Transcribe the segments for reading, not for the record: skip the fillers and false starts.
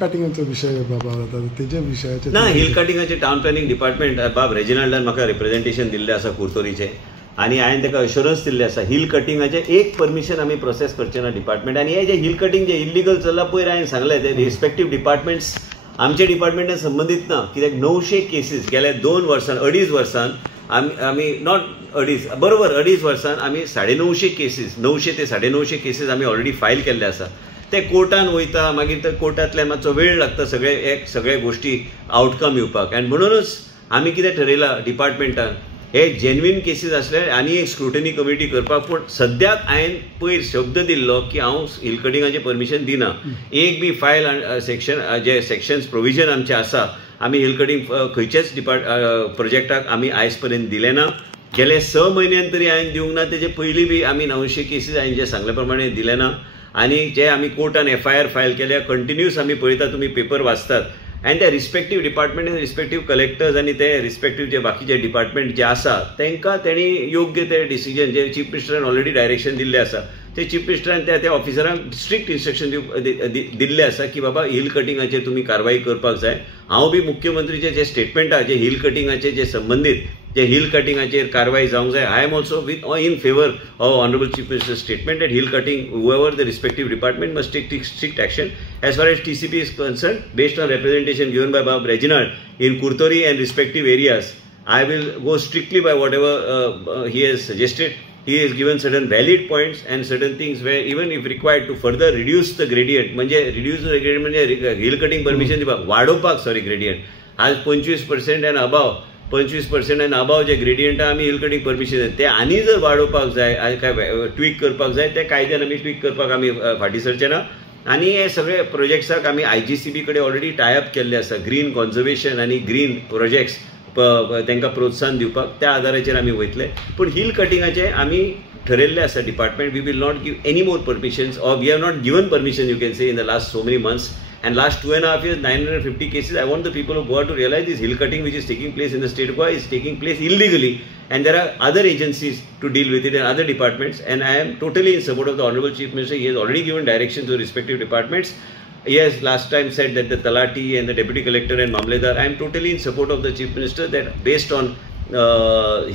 कटिंगाचो विषय बाबा तेजे विशयाचे ना हिल कटिंगाचे टाउन प्लॅनिंग डिपार्टमेंट बाब रेजिनाल्डान म्हाका रिप्रेझेंटेशन दिल्लें आसा कुर्तोरीचें आनी हांवें ताका अश्युरन्स दिल्लें आसा हिल कटिंगाचें एक परमिशन आमी प्रोसेस करचें ना डिपार्टमेंट आनी हे जे हिल कटिंग जे इल्लिगल चल्ला पयर हांवें सांगलें ते रिस्पेक्टीव डिपार्टमेंट्स आमच्या डिपार्टमेंटान संबंदीत ना कित्याक 900 केसीस गेल्या 2 वर्सां 2.5 वर्सान आमी नॉट 2.5 वर्सान आमी 950 केसीस 900 ते 950 केसीस आमी ऑलरेडी फायल केल्ले आसा ते कोर्टान वयता मागीर ते कोर्टांतल्यान मातसो वेळ लागता सगळे गोश्टी आउटकम येवपाक आनी म्हणूनच आमी कितें ठरयलां डिपार्टमेंटान हे जेन्युइन केसीस असले आनी एक स्क्रुटनी कमिटी करपाक पूण सद्याक हांवें पयर शब्द दिल्लो की हांव हिल कटिंगाचें परमिशन दिना एक बी फायल सेक्शन जे सेक्शन्स प्रोविजन आमचे आसा आमी हिल कटिंग खंयचेच प्रोजेक्टाक आमी आयज पर्यंत दिले ना गेले 6 म्हयन्यान तरी हांवें दिवंक ना तेजे पयलीं बी आमी 900 केसीस हांवें जे सांगले प्रमाणे दिले ना आनी जे आमी कोर्टान FIR फायल केल्या कंटिन्यूस आमी पळयता तुमी पेपर वाचतात आनी ते रिस्पेक्टीव डिपार्टमेंट रिस्पेक्टीव कलेक्टर्स आनी ते रिस्पेक्टीव जे बाकीचे डिपार्टमेंट जे आसा तांकां तेणी योग्य ते डिसिजन जे चीफ मिनिस्टरान ऑलरेडी डायरेक्शन दिल्ले आसा ते चीफ मिनिस्टरान त्या ऑफिसरांक स्ट्रिक्ट इन्स्ट्रक्शन दिल्ले आसा की बाबा हिल कटिंगाचेर तुमी कारवाई करपाक जाय हांव बी मुख्यमंत्रीचे जे स्टेटमेंट आहा जे हिल कटिंगाचे जे संबंधीत जे हिल कटिंगाचेर कारवाई जावंक जाय I am also in favour of honourable chief minister statement at hill cutting whoever the respective department must take strict action as far as TCP is concerned based on representation given by Bob Reginald in Kurtori and respective areas. I will go strictly by whatever he has suggested. He has given certain valid points and certain things where even if required to further reduce the gradient म्हणजे reduce the gradient म्हणजे hill cutting permission दिवपाक वाडोवपाक sorry gradient आज 25% and above 25% and above जे gradient आमी hill cutting permission ते आनी जर वाडोवपाक जाय आनी काय ट्वीक करपाक जाय ते कायद्यान आमी ट्वीक करपाक आमी फाटीं सरचे ना आनी हे सगळे प्रोजेक्ट्साक आमी IGCB कडेन ऑलरेडी टायअप केल्ले आसा ग्रीन कॉन्झर्वेशन आनी ग्रीन प्रोजेक्ट्स तांकां प्रोत्साहन दिवपाक त्या आदाराचेर आमी वयतले पूण हिल कटिंगाचे आमी ठरयल्ले आसा department we will not give any more permissions or we have not given permission you can say in the last so many months and last 2.5 years 950 cases. I want the people of Goa to realize this hill cutting which is taking place in the state of Goa is taking place illegally and there are other agencies to deal with it and other departments and I am totally in support of the Honorable Chief Minister. He has already given directions to respective departments. He has last time said that the Talati and the Deputy Collector and Mamledar, I am totally in support of the Chief Minister that based on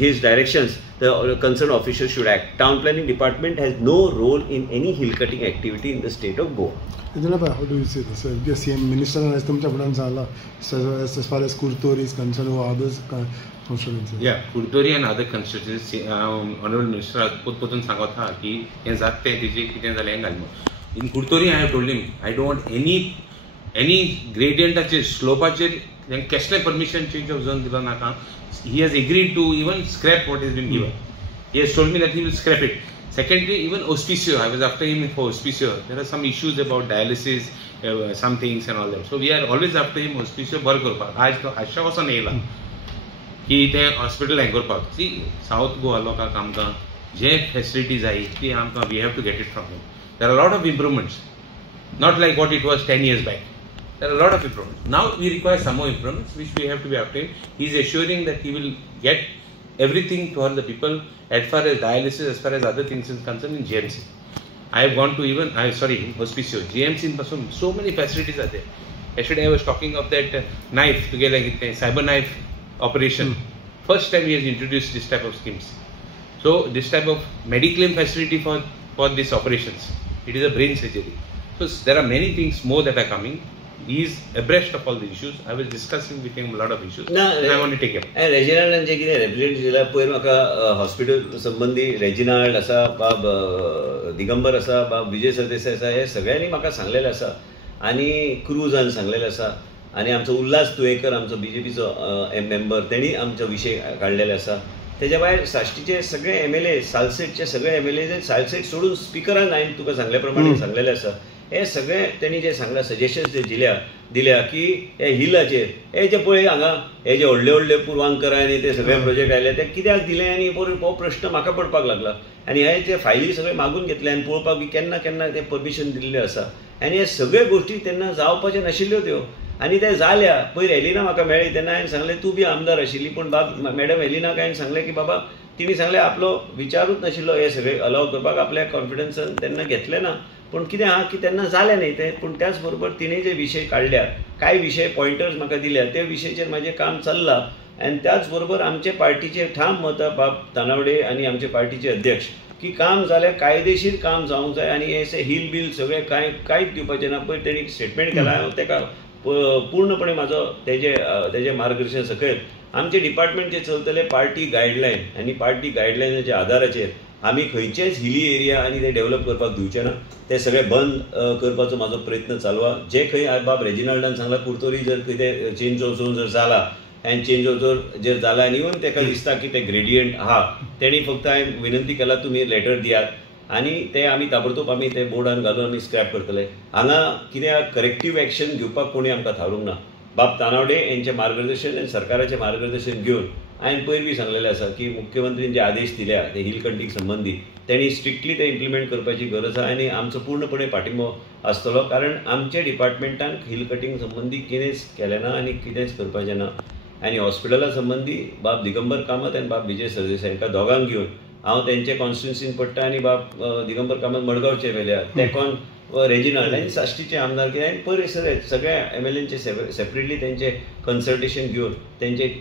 his directions the concerned officials should act. Town Planning Department has no role in any hill cutting activity in the state of Goa. How do you say this? The CM Minister has तुमच्या Fudan झाला as far as Kurtori is concerned or others constituencies. Yeah, Kurtori and other constituencies Honorable Minister potpotun सांगत हा की हे जाते तिजे कितें जालें हें घालून. In Kurtori I have told him I don't want any gradientaचेर slopeाचेर हें कसले permission change of zone दिला नाका. He has agreed to even scrap what has been given. He has told me that he will scrap it. Secondly, even auspicio, I was after him for auspicio. There are some issues about dialysis, some things and all that. So we are always after him auspicio bar करपाक. आज तो आशा वचून येयला की ते hospital हें करपाक. See, South Goa लोकांक आमकां जे facilities जाय ती आमकां we have to get it from him. There are a lot of improvements, not like what it was 10 years back. There are a lot of improvements. Now we require some more improvements, which we have to be after him. He is assuring that he will get everything for the people as far as dialysis, as far as other things is concerned in GMC. I have gone to even, hospicio. GMC in Pasum, so many facilities are there. Yesterday I was talking of that knife, together with cyber knife operation. First time he has introduced this type of schemes. So this type of mediclaim facility for these operations. It is a brain surgery. So there are many things more that are coming. He is abreast of all the issues. I was discussing with him a lot of issues. And I want to take him. And Reginald जे कितें represent दिला पयर म्हाका hospital संबंधी Reginald आसा बाब दिगंबर आसा बाब विजय सरदेसाय आसा हे सगळ्यांनी म्हाका सांगलेले आसा आनी क्रूजान सांगलेले आसा आनी आमचो उल्हास तुयेकर आमचो BJPचो मेंबर तेणी आमचो विशय काडलेले आसा तेज्या भायर साश्टीचे सगळे MLA सालसेटचे सगळे MLA सालसेट सोडून स्पिकरान हांवें तुका सांगल्या प्रमाणे सांगलेले आसा हे सगळे त्यांनी जे सांगला सजेशन्स जे दिल्या की हे हिलाचेर हे जे पळय हांगा हे जे व्हडले पुरवांकर आनी ते सगळे प्रोजेक्ट आयले ते कित्याक दिले आनी हो प्रश्न म्हाका पडपाक लागला आनी हे जे फायली सगळे मागून घेतले आनी पळोवपाक बी केन्ना ते परमिशन दिल्ले आसा आनी हे सगळे गोश्टी तेन्ना जावपाच्यो नाशिल्ल्यो त्यो आनी ते जाल्या पयर एलिना म्हाका मेळ्ळी तेन्ना हांवें सांगलें तूं बी आमदार आशिल्ली पूण मॅडम एलिनाक हांवें सांगलें की बाबा तिणी सांगलें आपलो विचारूच नाशिल्लो हे सगळे अलाव करपाक आपल्या कॉन्फिडन्सान तेन्ना घेतलें ना पूण कितें आहा की तेन्ना जालें न्ही तें, पूण त्याच बरोबर तिणें जे विशय काडल्या, कांय विशय पॉयंटर्स म्हाका दिल्या, त्या विशयाचेर म्हाजें काम चल्लां. आनी त्याच बरोबर आमचे पार्टीचे ठाम मत बाब तानावडे आनी आमचे पार्टीचे अध्यक्ष की काम जाल्यार कायदेशीर काम जावंक जाय आनी हे हिल बिल सगळें कांयच दिवपाचें ना. पळय तेणी स्टेटमेंट केला, हांव तेका पूर्णपणे म्हाजो तेजे मार्गदर्शन सकयल आमचे डिपार्टमेंट जे चलतले पार्टी गायडलायन आनी पार्टी गायडलायनाच्या आदाराचेर आमी खंयचेच हिली एरिया आनी ते डेव्हलप करपाक दिवचे ना. ते सगळें बंद करपाचो म्हाजो प्रयत्न चालू आहा. जे खंय बाब रेजिनाल्डान सांगलां कुर्तोरी जर कितें चेंज ऑफ झोन जर जाला आनी चेंज ऑफ झोन जर जाला आनी इवन ताका दिसता की ते ग्रेडियंट आहा, तेणी फक्त हांवें विनंती केला तुमी लेटर दियात आनी ते आमी ताबडतोब आमी ते बोर्डान घालून आमी स्क्रॅप करतले. हांगा कित्याक करेक्टीव एक्शन घेवपाक कोणी आमकां थारूंक ना. बाब तानावडे यांचे मार्गदर्शन आनी सरकाराचें मार्गदर्शन घेवन हांवें पयर बी सांगलेलें आसा की मुख्यमंत्रीन जे आदेश दिल्या ते हिल कटिंग संबंधी त्यांनी स्ट्रिक्टली ते इम्प्लिमेंट करपाची गरज आहा आनी आमचो पूर्णपणे पाठिंबो आसतलो. कारण आमच्या डिपार्टमेंटान हिल कटिंग संबंधी कितेंच केलें ना आनी कितेंच करपाचें ना. आनी हॉस्पिटला संबंधी बाब दिगंबर कामत आनी बाब विजय सरदेसाय हांकां दोगांक घेवन हांव तेंचे कॉन्स्टिट्युन्सीन पडटा आनी बाब दिगंबर कामत मडगांवचे वेल्या तेकोन रेजिनाल्ड आनी साश्टीचे आमदार कितें पयर सगळ्या MLAंचे सेपरेटली तेंचे कन्सल्टेशन घेवन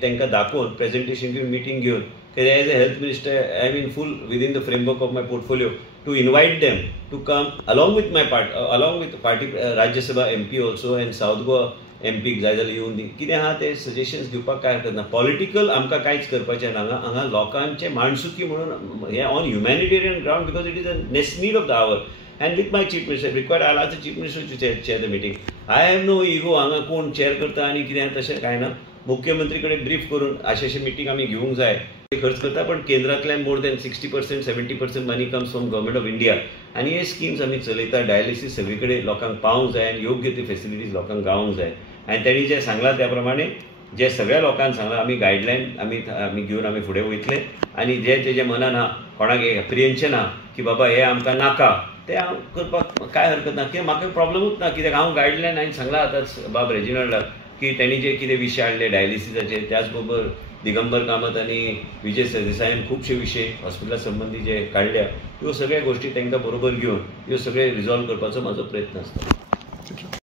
तेंकां दाखोवन प्रेझेंटेशन घेवन मिटींग घेवन as a health minister I mean full within the framework of my portfolio to invite them to come along with party Rajya Sabha MP also and south Goa MP जाय जाल्यार येवन दी. कितें आहा ते सजेशन्स दिवपाक काय हरकत ना. पॉलिटिकल आमकां कांयच करपाचें ना. हांगा लोकांचे माणसुकी म्हणून हे on humanitarian ground because it is a need of the hour. And with my chief minister, required I'll ask the chief minister to chair the meeting. I have no ego. हांगा कोण चेअर करता आनी कितें तशें कांय ना. मुख्यमंत्री कडेन ब्रीफ करून अशें मिटींग आमी घेवंक जाय. खर्च करता पण केंद्रांतल्यान more than 60% 70% money comes from government of India आनी हे स्किम्स आमी चलयता. डायलिसीस सगळे कडेन लोकांक पावंक जाय आनी योग्य ती फेसिलिटीज लोकांक गावंक जाय. आनी तेणी जें सांगलां त्या प्रमाणे जे सगळ्या लोकांक सांगलां आमी गायडलायन आमी घेवन आमी फुडें वयतले. आनी जे तेजे मनान आहा कोणाक एप्रिहेन्शन आहा की बाबा हे आमकां नाका ते हांव करपाक काय हरकत ना. कित्याक म्हाका प्रॉब्लमूच ना. कित्याक हांव गायडलायन हांवें सांगलां आतांच बाब रेजिनाल्डाक की तेणी जे कितें विशय हाडले डायलिसिसाचे त्याच बरोबर दिगंबर कामत आनी विजय सरदेसायान खुबशे विशय हॉस्पिटला संबंधी जे काडल्या ह्यो सगळ्या गोश्टी तांकां बरोबर घेवन ह्यो सगळे रिजॉल्व करपाचो म्हाजो प्रयत्न आसता.